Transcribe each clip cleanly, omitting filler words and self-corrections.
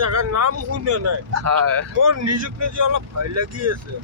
জায়গাৰ নাম শুনে নাই হয় মোৰ নিজক নিজে অলপ ভয় লাগি আছে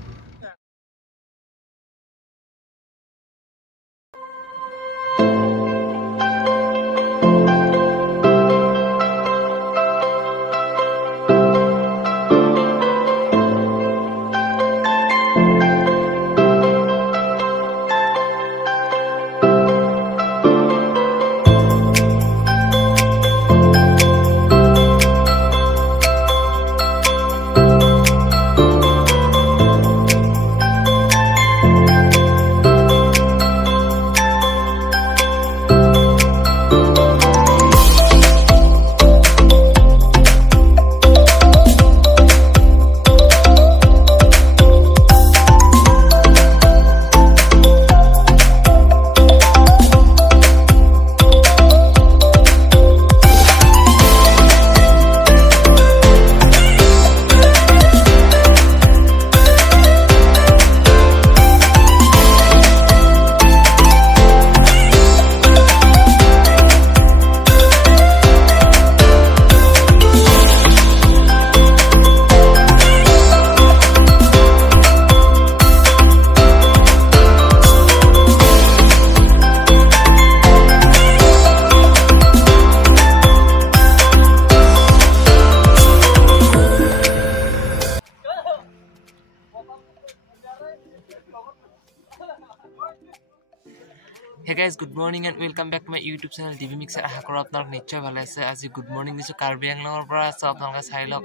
Hey guys, good morning and welcome back to my YouTube channel DB Mixer. আশা কৰো আপোনালোক নিশ্চয় ভালে আছে। আজি গুড মৰ্নিং দিছো কাৰ্বি আংলঙৰ পৰা আছে আপোনালোকে চাই লওক।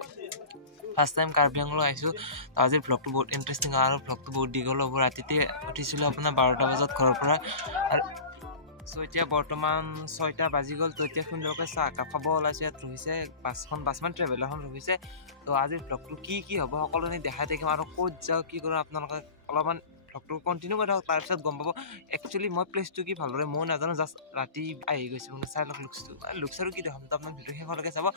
ফাৰ্স্ট টাইম কাৰ্বি আংলং আহিছো। তো আজিৰ ব্লগটো বহুত ইন্টাৰেষ্টিং আৰু ব্লগটো বহুত দীঘল হ'ব। ৰাতিতে উঠিছিলো আপোনাৰ 12টা বজাত ঘৰৰ পৰা। সো এতিয়া বৰ্তমান 6টা বাজি গ'ল। তো এতিয়া সুন্দৰকৈ চাহ খাব ওলাইছে। ইয়াত ৰহিছে বাছমান ট্ৰেভেলাৰখন ৰহিছে। তো আজিৰ ব্লগটো কি হ'ব সকলোনে দেখাই থাকিম আৰু ক'ত যাওঁ কি কৰোঁ আপোনালোকে অলপমান ব্লগটো কন্টিনিউ কৰি থাকক তাৰপিছত গম পাব। একচুৱেলি মই প্লেচটো কি ভালদৰে মই নাজানো জাষ্ট ৰাতি আহি গৈছোঁ মানে চাই লওক লুকছ আৰু কি দেখাম তো আপোনাৰ ভিডিঅ' শেষলৈকে চাব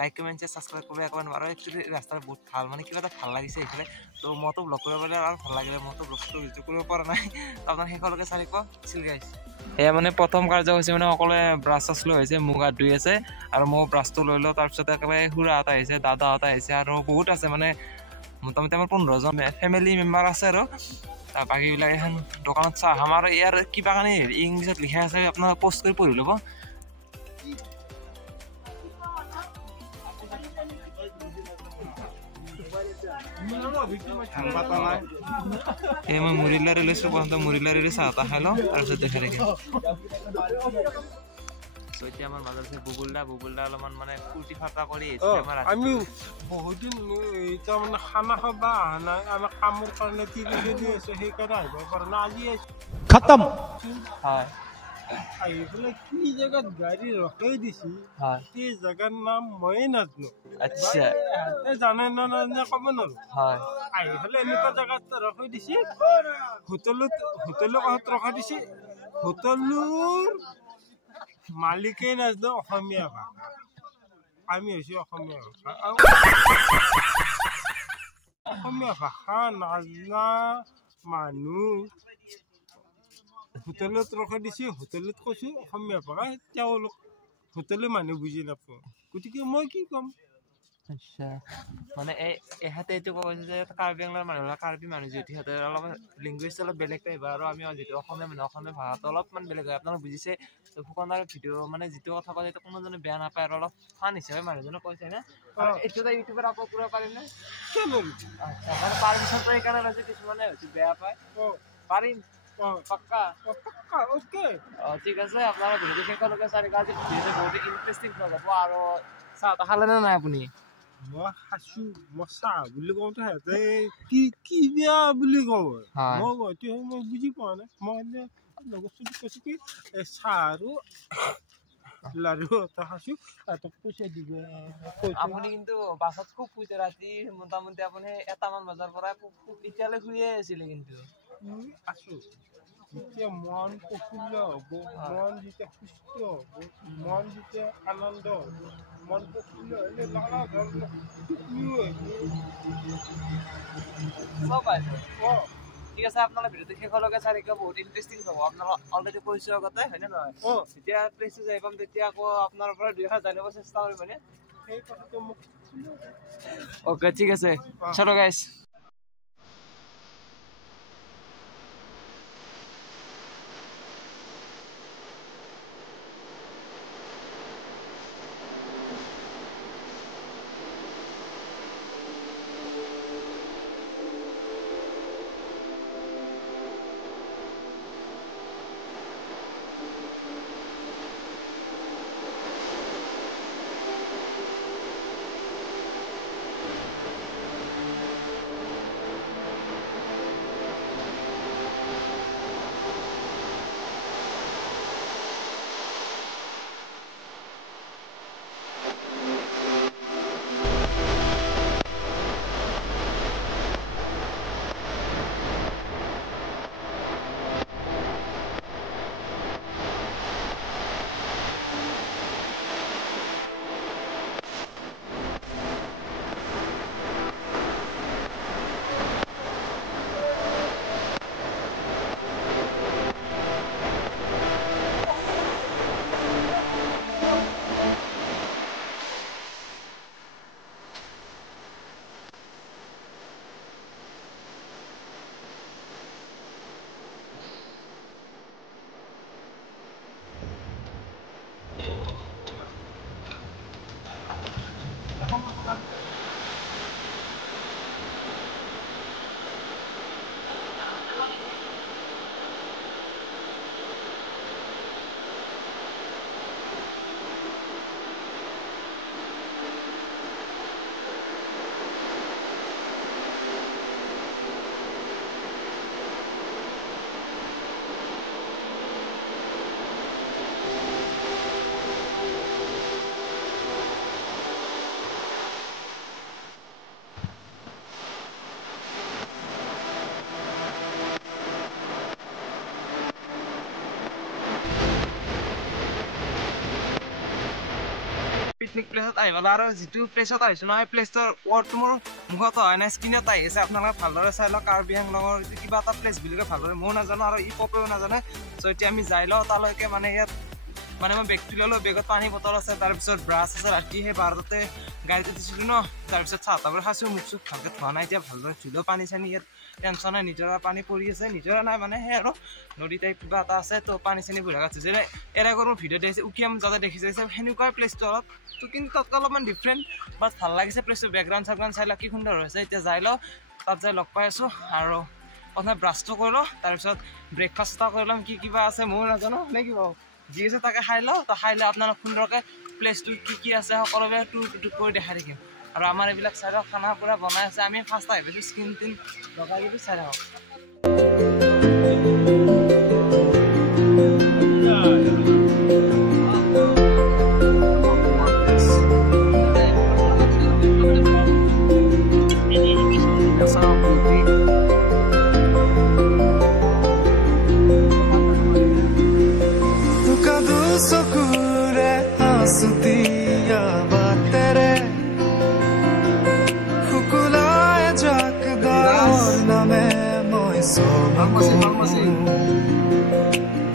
লাইক কমেণ্ট ছাবস্ক্ৰাইব কৰিব একবাৰ নোৱাৰো। একচুৱেলি ৰাস্তাটো বহুত ভাল মানে কিবা এটা ভাল লাগিছে এইফালে। তো মইতো ব্লগ কৰিব পাৰিলে আৰু ভাল লাগিলে মইতো ব্লগটো ভিডিঅ' কৰিব পৰা নাই আপোনাৰ শেষলৈকে চাই থাকিব চিল গাইছ। এয়া মানে প্ৰথম কাৰ্য হৈছে মানে সকলোৱে ব্ৰাছ চাছ লৈ আহিছে মুখ হাত ধুই আছে আৰু মই ব্ৰাছটো লৈ লওঁ তাৰপিছত একেবাৰে খুৰাহঁত আহিছে দাদাহঁত আহিছে আৰু বহুত আছে মানে মোটামুটি আমাৰ 15জন ফেমিলি মেম্বাৰ আছে আৰু বাকীবিলাক এখন দোকানত চাহ খাম আৰু ইয়াৰ কিবা কাৰণে ইংলিছত লিখা আছে আপোনাৰ পোষ্ট কৰি পঢ়ি ল'ব। এই মই মুৰিল্লা ৰিলিছো প্ৰথমতে মুৰিল্লা ৰিলি চাহ এটা খাই লওঁ তাৰপিছত দেখাই থাকিম। এতিয়া আমাৰ মাজত আছে বুবুলদা অলপমান মানে ফূৰ্তি ফাৰ্তা কৰি আমি বহুত দিন এতিয়া মানে খানা খাবা অহা নাই আমাৰ কামৰ কাৰণে টিভি চলি আছে সেইকাৰণে আহিব পৰা নাই আজি খতম হয় আহি পেলাই কি জেগাত গাড়ী ৰখাই দিছি সেই জেগাৰ নাম ময়ে নাজানো। আচ্ছা জানে না নাজানে ক'ব নোৱাৰো। হয় আহি পেলাই এনেকুৱা জেগাত ৰখাই দিছে হোটেলৰ কাষত ৰখাই দিছে হোটেলৰ মালিকেই নাজানো অসমীয়া ভাষা আমি হৈছো অসমীয়া ভাষা নাজনা মানুহ হোটেলত ৰখাই দিছে হোটেলত কৈছো অসমীয়া ভাষা তেওঁলোক হোটেলৰ মানুহ বুজি নাপাওঁ গতিকে মই কি ক'ম। আচ্ছা মানে এহাতে এইটো কৈছে যে কাৰ্বি আংলঙৰ মানুহবিলাক কাৰ্বি মানুহ যিহেতু সিহঁতে অলপ লেংগুৱেজ অলপ বেলেগ টাইপ আৰু আমি যিটো অসমীয়া মানুহ অসমীয়া ভাষাটো অলপমান বেলেগ হয় আপোনালোকে বুজিছে। ফুকনাৰ ভিডিঅ' মানে যিটো কথা কয় সেইটো কোনোজনে বেয়া নাপায় আৰু অলপ ফান হিচাপে মানুহজনে কৈছে নে এইটো এটা ইউটিউবত আপলোড কৰিব পাৰিনে? আচ্ছা মানে পাৰমিশ্যনটো সেইকাৰণে লৈছে কিছুমানে হয়তো বেয়া পায় পাৰিম পাক্কা অ'কে ঠিক আছে আপোনাৰ ভিডিঅ'টো শেষলৈকে চাই আজি ভিডিঅ'টো বহুত ইণ্টাৰেষ্টিং হৈ যাব। আৰু চাহ খালে নে নাই আপুনি? মই খাইছো মই চাহ বুলি কওঁতে সিহঁতে কি বেয়া বুলি কওঁ মই বুজি পোৱা নাই। মই লগৰ কৈছো কি চাহ আৰু লাৰু এটা খাইছো সিহঁতক পইচা দিব। আপুনি কিন্তু বাছত খুব শুইছে ৰাতি মোটামুটি আপুনি 1টামান বজাৰ পৰা এতিয়ালৈ শুয়ে আছিলে কিন্তু আছো যেতিয়া মন প্ৰফুল্ল হ'ব মন যেতিয়া সুস্থ হ'ব মন যেতিয়া আনন্দ হ'ব মন প্ৰফুল্ল হ'লে নানা ধৰণৰ ঠিক আছে আপোনালোকে ভিডিঅ'টো শেষলৈকে চাই থাকিব বহুত ইণ্টাৰেষ্টিং হ'ব। আপোনালোক অলৰেডি কৈছো আগতে হয়নে নহয় যেতিয়া প্লেচটো যাই পাম তেতিয়া আকৌ আপোনাৰ পৰা 2 জানিব চেষ্টা কৰিম মানে সেই কথাটো মোক ওকে ঠিক আছে চলো গাইস পিকনিক প্লেছত আহিবলা আৰু যিটো প্লেছত আহিছো নহয় প্লেছৰ ৱৰ্ডটো মোৰ মুখত হয় নাই স্ক্ৰীণত আহি আছে আপোনালোকে ভালদৰে চাই লওক কাৰ্বি আংলঙৰ কিবা এটা প্লেছ বুলি কয় ভালদৰে ময়ো নাজানো আৰু ই পপেও নাজানে চ' এতিয়া আমি যাই লওঁ তালৈকে মানে ইয়াত মানে মই বেগটো ল'লোঁ বেগত পানী বটল আছে তাৰপিছত ব্ৰাছ আছে ৰাতি সেই বাৰতে গাড়ীতে দিছিলোঁ ন তাৰপিছত চাহ তাহবোৰ খাইছোঁ মুখ চুখ ভালকৈ ধোৱা নাই এতিয়া ভালদৰে ধুলেও পানী চানী ইয়াত টেনশ্যন নাই নিজৰা পানী পৰি আছে নিজৰা নাই মানে সেই আৰু নদী টাইপ কিবা এটা আছে তো পানী চানী বঢ়িয়া আছে যেনে এৰা গৰম ভিডিঅ' দেখিছে উকিয়াম যাতে দেখিছে সেনেকুৱাই প্লেচটো অলপ তো কিন্তু তাতকৈ অলপমান ডিফাৰেণ্ট বাট ভাল লাগিছে প্লেচটো বেকগ্ৰাউণ্ড চেকগ্ৰাউণ্ড চাই লওক কি সুন্দৰ হৈছে এতিয়া যাই লওঁ তাত যাই লগ পাই আছোঁ আৰু প্ৰথমে ব্ৰাছটো কৰি লওঁ তাৰপিছত ব্ৰেকফাষ্ট এটা কৰি ল'ম কি কিবা আছে ময়ো নাজানো নে কিবা যি আছে তাকে খাই লওঁ তো খাই লৈ আপোনালোক সুন্দৰকৈ প্লেচটো কি আছে সকলোবিলাক টুৰ কৰি দেখাই থাকিম আৰু আমাৰ এইবিলাক চাই লওক খানা পুৰা বনাই আছে আমি ফাৰ্ষ্ট আহি পাইছোঁ স্কিন টিন লগাই কিন্তু চাই থাকক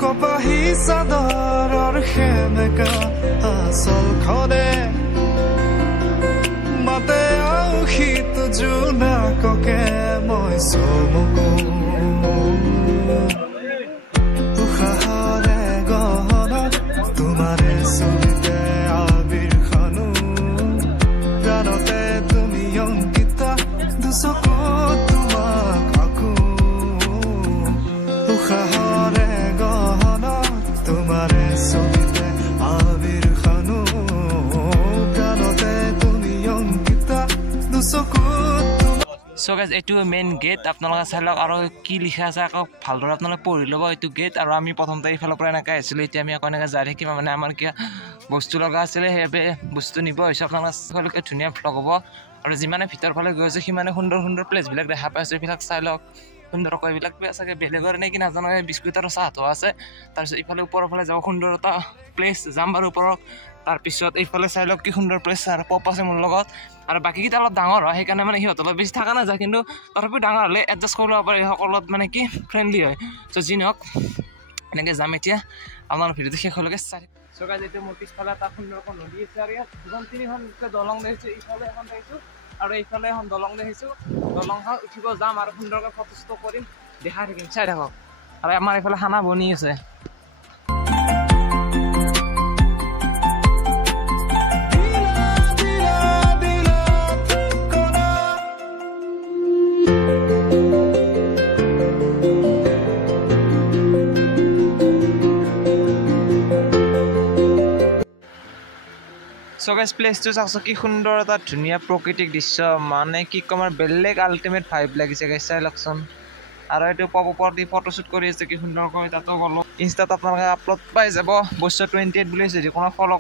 কপাহী চাদৰৰ সেমেকা আচল খনে মাতে আউসীত জোনাককে মই চমকো উশাহৰে গহনত তোমাৰে ছবিতে আবিৰ খানো প্ৰাণতে তুমি অংকিতা দুচকুত তোমাক আঁকো উশাহৰে গহনত তোমাৰে ছবিতে আবিৰ খানো প্ৰাণতে তুমি অংকিতা দুচকুত সো গাইজ এইটো মেইন গেট আপোনালোকে চাই লওক আৰু কি লিখা আছে আকৌ ভালদৰে আপোনালোকে পঢ়ি ল'ব এইটো গেট আৰু আমি প্ৰথমতে এইফালৰ পৰা এনেকৈ আহিছিলোঁ এতিয়া আমি আকৌ এনেকৈ যাই থাকিম মানে আমাৰ কিবা বস্তু লগা আছিলে সেইবাবে বস্তু নিব হৈছে আপোনালোকে সকলোকে ধুনীয়া ভ্লগ হ'ব আৰু যিমানে ভিতৰ ফালে গৈ আছে সিমানে সুন্দৰ সুন্দৰ প্লেচবিলাক দেখা পাইছোঁ এইবিলাক চাই লওক সুন্দৰকৈ এইবিলাক চাগে বেলেগৰ নে কি নাজানো বিস্কুট আৰু চাহ থোৱা আছে তাৰপিছত ইফালে ওপৰৰ ফালে যাব সুন্দৰ এটা প্লেচ যাম বাৰু ওপৰত তাৰপিছত এইফালে চাই লওক কি সুন্দৰ প্লেচ আৰু পপ আছে মোৰ লগত আৰু বাকীকেইটা অলপ ডাঙৰ হয় সেইকাৰণে মানে সিহঁত অলপ বেছি থকা নাযায় কিন্তু তথাপিও ডাঙৰ হ'লে এডজাষ্ট কৰি ল'ব পাৰে সকলত মানে কি ফ্ৰেণ্ডলি হয় চ' যি নহওক এনেকৈ যাম এতিয়া আপোনাৰ ভিডিঅ'টো শেষ হ'লকে চাই সো গাইজ এইটো মোৰ পিছফালে এটা সুন্দৰকৈ নদী আছে আৰু ইয়াত দুখন তিনিখনকৈ দলং দেখিছোঁ ইফালে এখন দেখিছোঁ আৰু এইফালে এখন দলং দেখিছোঁ দলংখন উঠিব যাম আৰু সুন্দৰকৈ ফটোষ্টপ কৰিম দেখাই থাকিম চাই থাকক আৰু আমাৰ এইফালে খানা বনি আছে So guys, place to sakso ki sundor eta dhuniya prakritik drisya mane ki komar beleg ultimate vibe lagise guys sai lakson aro etu pop up di photo shoot kori ase ki sundor koi tato golo insta ta apnalage upload pai jabo bosso 28 buli ase kono follow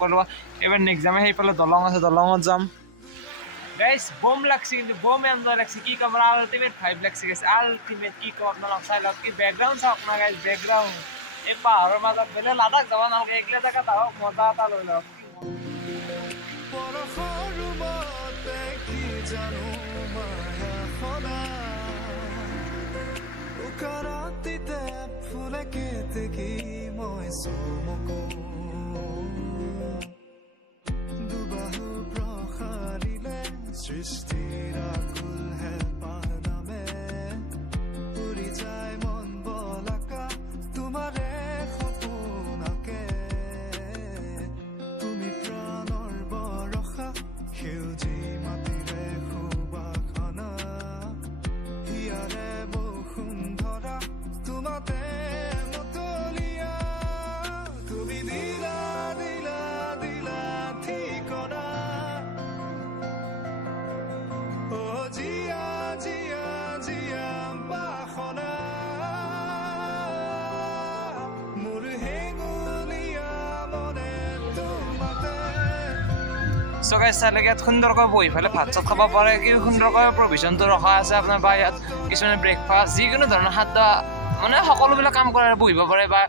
korlo ebar next jam hei pale dolong ase dolongot jam guys bomb lagse kintu bomb enjoy lagse ki komar ultimate vibe lagse guys ultimate ki ko apnalok sai lak ki background sa apna guys background e pahar maza bele ladak jawa nalge ekle jaga ta moda ta loi lok So guys, salagiyat সুন্দৰকৈ বহি ফেলে ভাত চাত খাব পাৰে কি সুন্দৰকৈ প্ৰভিজনটো ৰখা আছে আপোনাৰ বা ইয়াত কিছুমানে ব্ৰেকফাষ্ট যিকোনো ধৰণৰ খাদ্য মানে সকলোবিলাক কাম কৰে বহিব পাৰে বা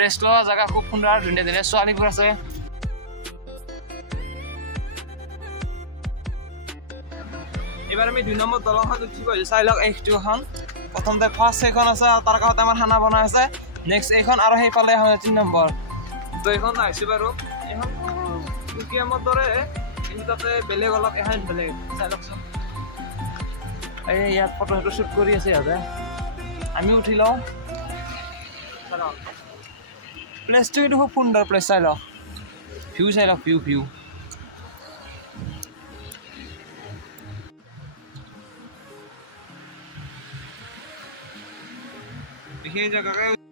ৰেষ্ট লোৱা জায়গা খুব সুন্দৰ আৰু ধুনীয়া ধুনীয়া ছোৱালীবোৰ আছে এবাৰ আমি 2 নম্বৰ দলংখন উঠিব চাই লওক এইখন প্ৰথমতে ফাৰ্ষ্ট এইখন আছে তাৰ কাষতে আমাৰ খানা বনাই আছে নেক্সট এইখন আৰু সেইফালে এখন 3 নম্বৰ তো এইখন আহিছে বাৰু এইখন কুকিয়ামৰ দৰে তাতে বেলেগ অলপ এখন বেলেগ চাই লওকচোন এই ইয়াত ফটো শ্বুট কৰি আছে ইয়াতে আমি উঠি লওঁ প্লেচটো কিন্তু খুব সুন্দৰ প্লেচ চাই লওক ভিউ চাই লওক ভিউ এই জায়গায়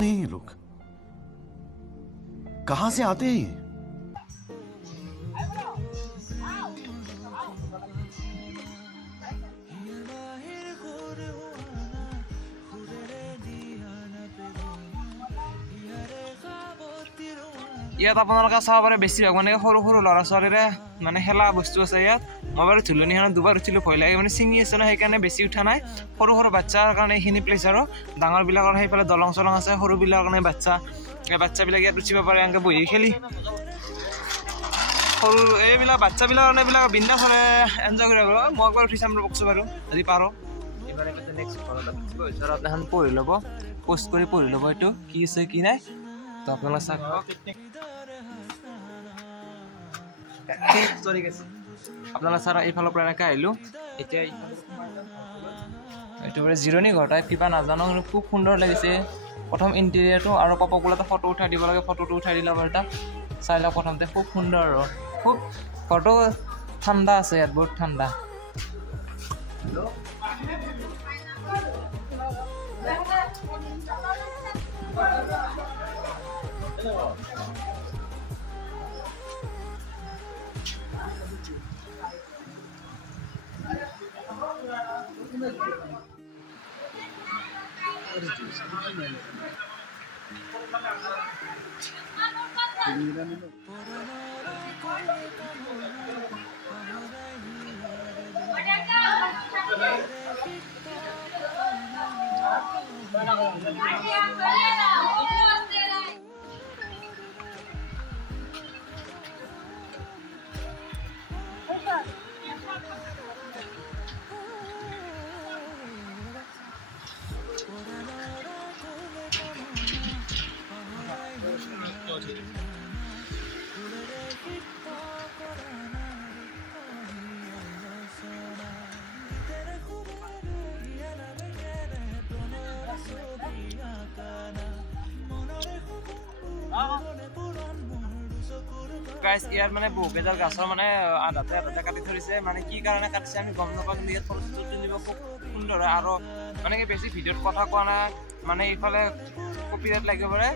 नहीं लोग कहाँ से आते हैं ইয়াত আপোনালোকে চাব পাৰে বেছিভাগ মানে সৰু সৰু ল'ৰা ছোৱালীৰে মানে খেলা বস্তু আছে ইয়াত মই বাৰু ঝুলনিখনত দুবাৰ উঠিলোঁ ভয় লাগে মানে চিঙি আছে ন সেইকাৰণে বেছি উঠা নাই সৰু সৰু বাচ্চাৰ কাৰণে এইখিনি প্লেচ আৰু ডাঙৰবিলাকৰ সেইফালে দলং চলং আছে সৰুবিলাকৰ কাৰণে বাচ্চাবিলাক ইয়াত উঠিব পাৰে এনেকৈ বহি খেলি সৰু এইবিলাক বাচ্চাবিলাকৰ কাৰণে এইবিলাক বিন্দাছ হ'লে এনজয় কৰিব মই একবাৰ উঠি চাম বকছোঁ বাৰু যদি পাৰোঁ এইবাৰ নেক্সট এখন পঢ়ি ল'ব পোষ্ট কৰি পঢ়ি ল'ব এইটো কি আছে কি নাই তো আপোনালোকে চাওক আপোনালোকে চাৰ এইফালৰ পৰা এনেকৈ আহিলোঁ এতিয়া এইটো বাৰু জিৰণি ঘৰ টাইপ কিবা নাজানো কিন্তু খুব সুন্দৰ লাগিছে প্ৰথম ইণ্টেৰিয়াৰটো আৰু পাপকলৈ এটা ফটো উঠাই দিব লাগে ফটোটো উঠাই দিলে বাৰু এটা চাই লওক প্ৰথমতে খুব সুন্দৰ আৰু খুব ঘৰটো ঠাণ্ডা আছে ইয়াত বহুত ঠাণ্ডা গাইস ইয়াৰ মানে বহু কেইডাল গাছৰ মানে আধাতে কাটি ধৰিছে মানে কি কাৰণে কাটিছে আমি গম নাপাওঁ কিন্তু ইয়াত ফটোটো তুলিব খুব সুন্দৰ আৰু মানে কি বেছি ভিডিঅ'ত কথা কোৱা নাই মানে এইফালে কপিৰাইট লাগিব পাৰে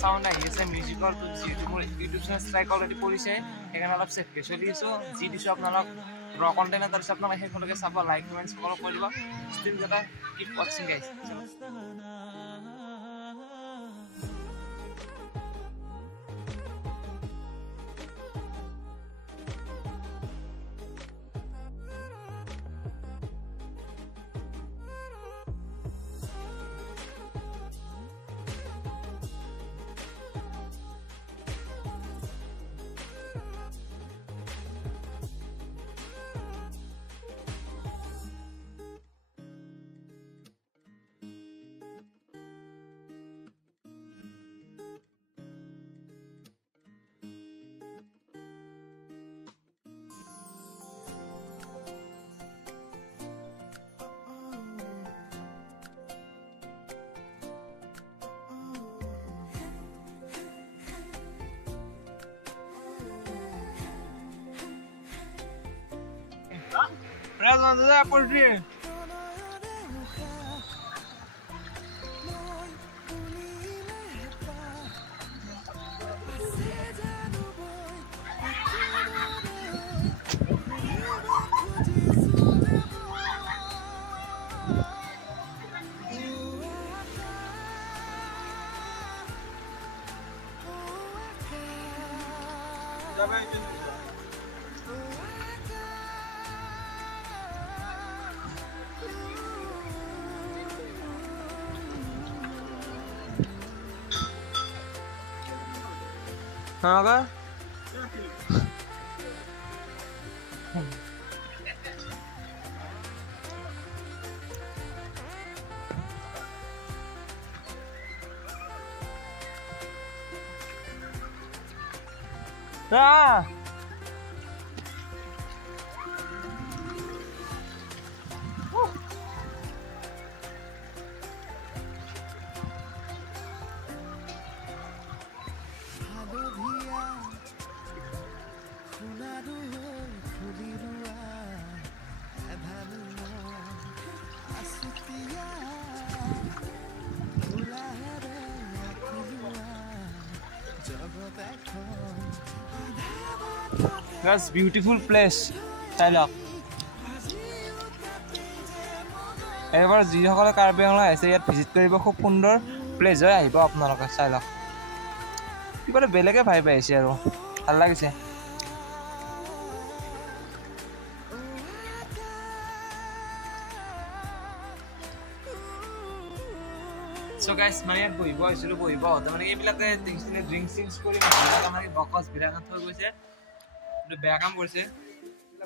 সাউন্ড আহি আছে মিউজিকৰ যিহেতু মোৰ ইউটিউব চেনেল ষ্ট্ৰাইক অলৰেডি পৰিছে সেইকাৰণে অলপ চেফকে চলি আছোঁ যি দিছোঁ আপোনালোক ৰ কণ্টেণ্ট এটা দিছোঁ আপোনালোকে সেইখনকে চাব লাইক কমেণ্ট ফলো কৰি দিব ষ্টিল এটা কিপ ৱাচিং গাইছ Present there for dream. Apa? Ah! That's beautiful place. Sailok. এবাৰ যিসকলে কাৰ্বি আংলং আহিছে ইয়াত ভিজিট কৰিব খুব সুন্দৰ প্লেচ হয় আহিব আপোনালোকে চাইলক কিবা বেলেগে ভাই পাইছে আৰু ভাল লাগিছে So guys, মানে ইয়াত বহিব আহিছিলোঁ বহিব হওঁতে মানে এইবিলাকে ড্ৰিংক চিংকছ কৰি মানে বকচ বিলাকত থৈ গৈছে বেয়া কাম কৰিছে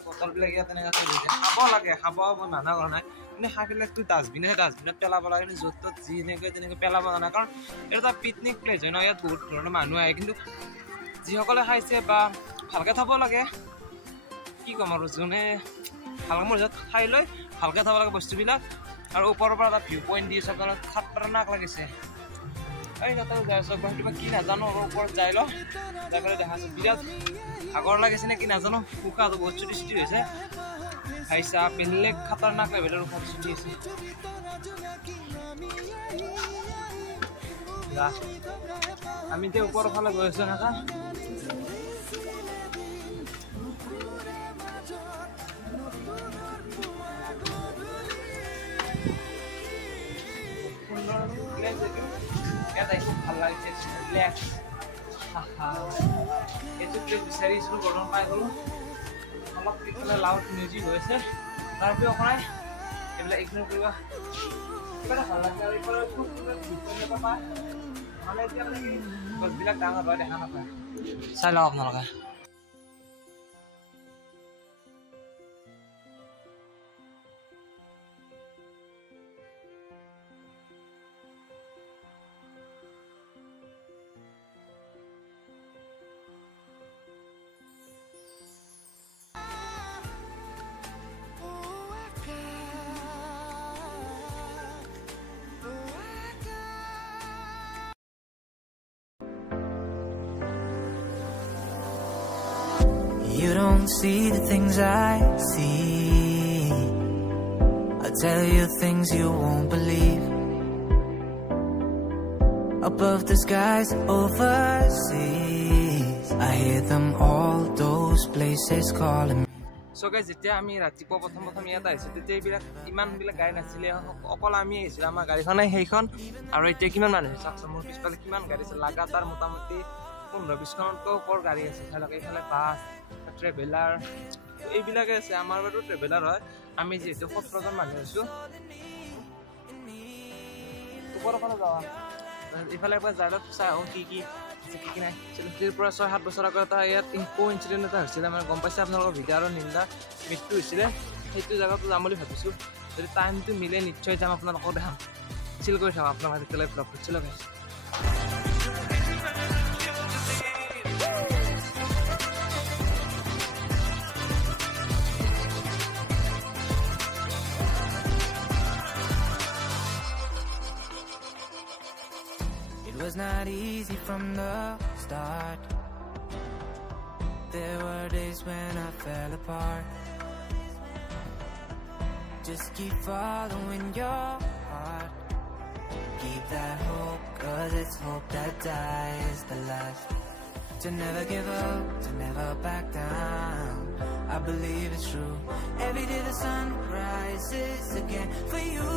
বটলবিলাক ইয়াত তেনেকৈ থৈ গৈছে খাব লাগে খাব মানা কৰা নাই কিন্তু খাই পেলাই ডাষ্টবিনত পেলাব লাগে কিন্তু য'ত ত'ত যি তেনেকৈ পেলাব নালাগে কাৰণ এইটো এটা পিকনিক প্লেচ হয় ন ইয়াত বহুত ধৰণৰ মানুহ আহে কিন্তু যিসকলে খাইছে বা ভালকৈ থ'ব লাগে কি ক'ম আৰু যোনে ভালকৈ মোৰ য'ত খাই লৈ ভালকৈ থ'ব লাগে বস্তুবিলাক আৰু ওপৰৰ পৰা এটা ভিউ পইণ্ট দি চব খাতৰনাক লাগিছে এই তাতে যাই চব কিবা কি নাজানো আৰু ওপৰত যাই লওঁ যাই পেলাই দেখাইছোঁ বিৰাট আগৰ লাগিছে নে কি নাজানো উশাহটো বহুত চুটি চুটি হৈছে খাইছা বেলেগ খাতৰনাক লেভেলৰ উশাহ চুটি আছে আমি এতিয়া ওপৰৰ ফালে গৈ আছোঁ এনেকা ভাল লাগিছে ৰিলেক্স এইটো প্লেচ বিচাৰিছিলোঁ গৰম পাই গ'লোঁ অলপ পিছফালে লাউড মিউজিক হৈছে তাৰপিছত অকণাই এইবিলাক ইগন'ৰ কৰিবা কিবা এটা ভাল লাগে আৰু এইফালে খুব এটা পায় মানে এতিয়া মানে গছবিলাক ডাঙৰ হয় দেখা নাপায় চাই লওক আপোনালোকে You don't see the things I see. I'll tell you things you won't believe. Above the skies overseas, I hear them all, those places calling me. So guys, যেতিয়া আমি ৰাতিপুৱা প্ৰথম ইয়াত আহিছো তেতিয়া এইবিলাক ইমান বিলাক গাড়ী নাছিলে অকল আমি আহিছিলো আমাৰ গাড়ীখনে সেইখন আৰু এতিয়া কিমান মানুহ চাওকচোন মোৰ পিছফালে কিমান গাড়ী আছে লাগাতাৰ মোটামুটি 15-20খনতকৈ ওপৰ গাড়ী আছে চালক এইফালে বাছ ট্ৰেভেলাৰ এইবিলাকে আছে আমাৰ বাৰু ট্ৰেভেলাৰ হয় আমি যেহেতু 17জন মানুহ আছো ওপৰফালে যাওঁ এইফালে একবাৰ জালত চাওঁ কি নাই চলিৰ পৰা 6-7 বছৰ আগত এটা ইয়াত ইনচিডেণ্ট এটা হৈছিল আমাৰ গম পাইছে আপোনালোকৰ ভিডিঅ' আৰু নিন্দা মৃত্যু হৈছিলে সেইটো জায়গাটো যাম বুলি ভাবিছোঁ যদি টাইমটো মিলে নিশ্চয় যাম আপোনালোকক দেখাম চিল কৰি থাকক আপোনালোকে তেতিয়ালৈ ব্লগটো চিল কৰি It was not easy from the start. There were days when I fell apart. Just keep following your heart. Keep that hope, 'cause it's hope that dies the last. To never give up, to never back down. I believe it's true. Every day the sun rises again for you.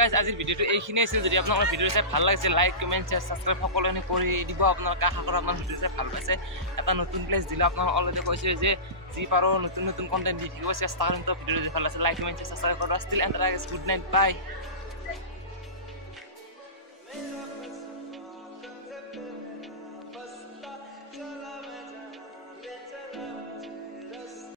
Guys আজিৰ ভিডিঅ'টো এইখিনিয়ে আছিল যদি আপোনালোকৰ ভিডিঅ'টো চাই ভাল লাগিছে লাইক কমেণ্ট শ্বেয়াৰ ছাবস্ক্ৰাইব সকলোখিনি কৰি দিব আপোনালোকে আশা কৰোঁ আপোনাৰ ভিডিঅ'টো চাই ভাল পাইছে এটা নতুন প্লেচ দিলে আপোনালোক অলৰেডি কৈছে যে যি পাৰোঁ নতুন নতুন কণ্টেণ্ট দি থাকিব চেষ্টা কৰিম তো ভিডিঅ'টো ভাল আছে লাইক কমেণ্ট শ্বেয়াৰ ছাবস্ক্ৰাইব কৰা still and good night by